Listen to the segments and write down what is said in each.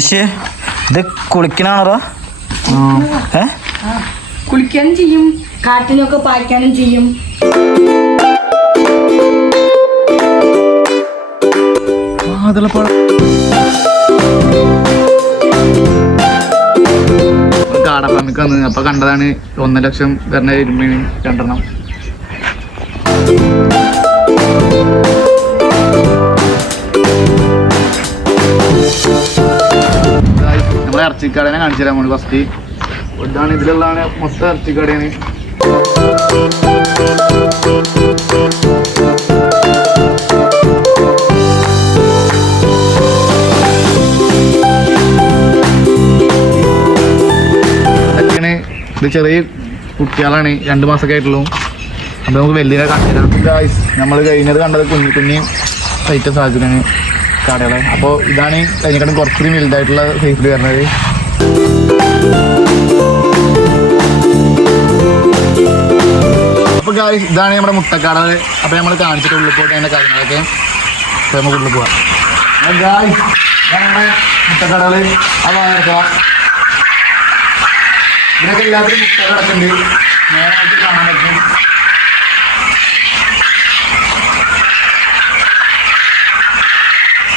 ഋഷി ഇത് കുളിക്കണാണോ ഏ? കുളിക്കാനും ചെയ്യും കാട്ടിലൊക്കെ പായ്ക്കാനും ചെയ്യും. കാടപ്പറമ്പിക്ക് വന്ന് അപ്പൊ കണ്ടതാണ് ഒന്നര ലക്ഷം വരുന്ന ഇരുമ്പിനും രണ്ടെണ്ണം. നമ്മളെ ഇറച്ചിക്കടനെ കാണിച്ചു തരാൻ ഫസ്റ്റ് ഇതാണ് ഇതിലുള്ളതാണ് മൊത്തം ഇറച്ചിക്കടയാണ് ഇത് ചെറിയ കുട്ടികളാണ്. രണ്ട് മാസമൊക്കെ ആയിട്ടുള്ളൂ. അപ്പോൾ നമുക്ക് വലിയ കാണിച്ചു നമ്മൾ കഴിഞ്ഞത് കണ്ടത് കുഞ്ഞി കുഞ്ഞി ഐറ്റം സാഹചര്യമാണ് കടകളെ. അപ്പോൾ ഇതാണ് കഴിഞ്ഞിട്ടും കുറച്ചുകൂടി വലുതായിട്ടുള്ള സൈസിൽ വരുന്നത്. ഗായ്സ് ഇതാണ് നമ്മുടെ മുട്ടക്കാട്. അപ്പോൾ നമ്മൾ കാണിച്ചിട്ട് ഉള്ളിൽ പോയിട്ട് അതിന്റെ കാര്യങ്ങളൊക്കെ അപ്പോൾ നമുക്ക് ഉള്ളിൽ പോവാം. മുട്ടക്കടകൾ. മുട്ടക്കടകൾ ഇതിനൊക്കെ എല്ലാത്തിനും മുട്ട കിടക്കുന്നുണ്ട്. നേരായിട്ട് കാണാൻ പറ്റും.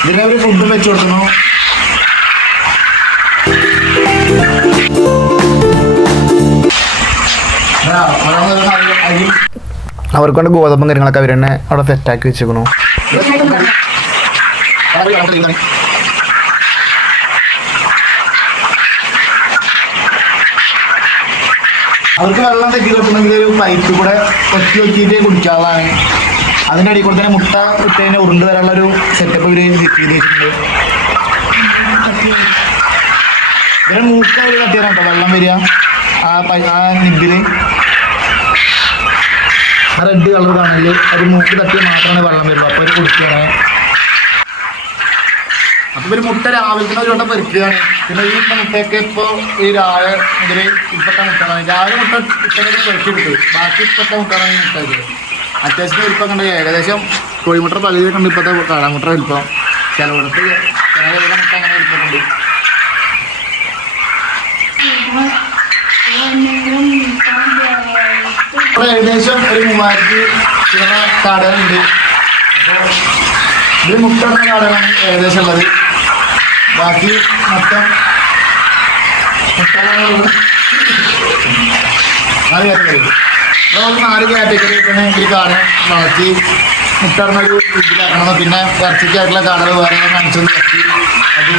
ഇതിനെ ഒരു ഫുഡ് വെച്ചു കൊടുക്കുന്നു അവർക്ക് കൊണ്ട് ഗോതമ്പും കാര്യങ്ങളൊക്കെ അവർ തന്നെ അവിടെ സെറ്റാക്കി വെച്ചേക്കണു. അവർക്ക് വെള്ളം തെറ്റി കിട്ടണമെങ്കിൽ ഒരു പൈപ്പ് കൂടെ കൊത്തി വെച്ചിട്ട് കുടിക്കാനുള്ളതാണ്. അതിന്റെ അടിയിൽ കൂടെ തന്നെ മുട്ട ഇട്ടതിന് ഉരുണ്ട് വരാനുള്ള ഒരു സെറ്റപ്പ് ഇവർ ചെയ്ത് വെച്ചിട്ടുണ്ട് ഇവരെ മൂക്ക ഒരു കട്ടിയാണ് കേട്ടോ വെള്ളം വരിക. ആ ആ നിബിൽ ആ റെഡ് കളർ കാണൽ. ഒരു മൂക്ക് തട്ടിയ മാത്രമാണ് വെള്ളം വരുള്ളൂ. അപ്പോൾ ഒരു കുടിക്കുകയാണ്. അപ്പൊ ഇവർ മുട്ട രാവിലെ തന്നെ ഒരു വട്ടം പെരുക്കുകയാണ് പിന്നെ ഈ മുട്ടയൊക്കെ ഇപ്പൊ ഈ രാവിലെ മുതൽ ഇപ്പത്തെ മുട്ടയാണ്. രാവിലെ മുട്ട ഇട്ടതൊക്കെ പെരുക്കി കിട്ടും ബാക്കി ഇപ്പത്തെ മുട്ടകളാണ് മുട്ട അത്യാവശ്യം വലിപ്പം കണ്ട. ഏകദേശം കോഴിമുട്ട പകുതി കണ്ട് ഇപ്പോഴത്തെ കാടാമുട്ട വലിപ്പം. ചിലവിടത്ത് ചില ഇപ്പോൾ ഏകദേശം ഒരു മൂവായിരത്തി ചില കാടകളുണ്ട്. അപ്പോൾ ഇതിൽ മുട്ട കാടകളാണ് ഏകദേശം ഉള്ളത്. ബാക്കി മൊത്തം മുട്ടകളുള്ളത് നാല് അപ്പോൾ നാല് കാറ്റഗറി ഈ കാട വളർത്തി മുട്ടറിനൊരു ഇതിലാക്കണം പിന്നെ ഇറച്ചിക്കായിട്ടുള്ള കാടകൾ വേറെ കാണിച്ചൊന്ന് ഇറക്കി അത്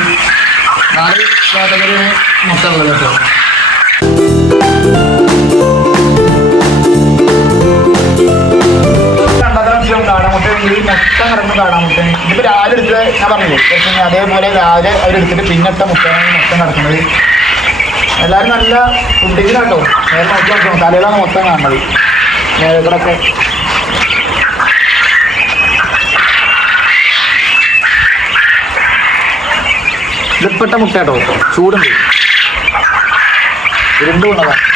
നാല് കാറ്റഗറിയാണ് മുട്ട ഉള്ളത് കേട്ടോ മൊത്തം രാവിലെ എടുത്ത് ഞാൻ പറഞ്ഞു അതേപോലെ രാവിലെ അവരെടുത്തിട്ട് പിന്നിട്ട മുട്ടയാണ് മൊത്തം കിടക്കുന്നത് എല്ലാവരും നല്ല ഫുഡിങ്ങിനാട്ടോ നേരെ നോക്കി നോക്കണം. തലയിലാണ് മൊത്തം കാണുന്നത്. നേരങ്ങളൊക്കെ ഇതിൽപ്പെട്ട മുട്ട കേട്ടോ ചൂടുണ്ട്. ഇരുണ്ട് കൊണ്ടതാണ്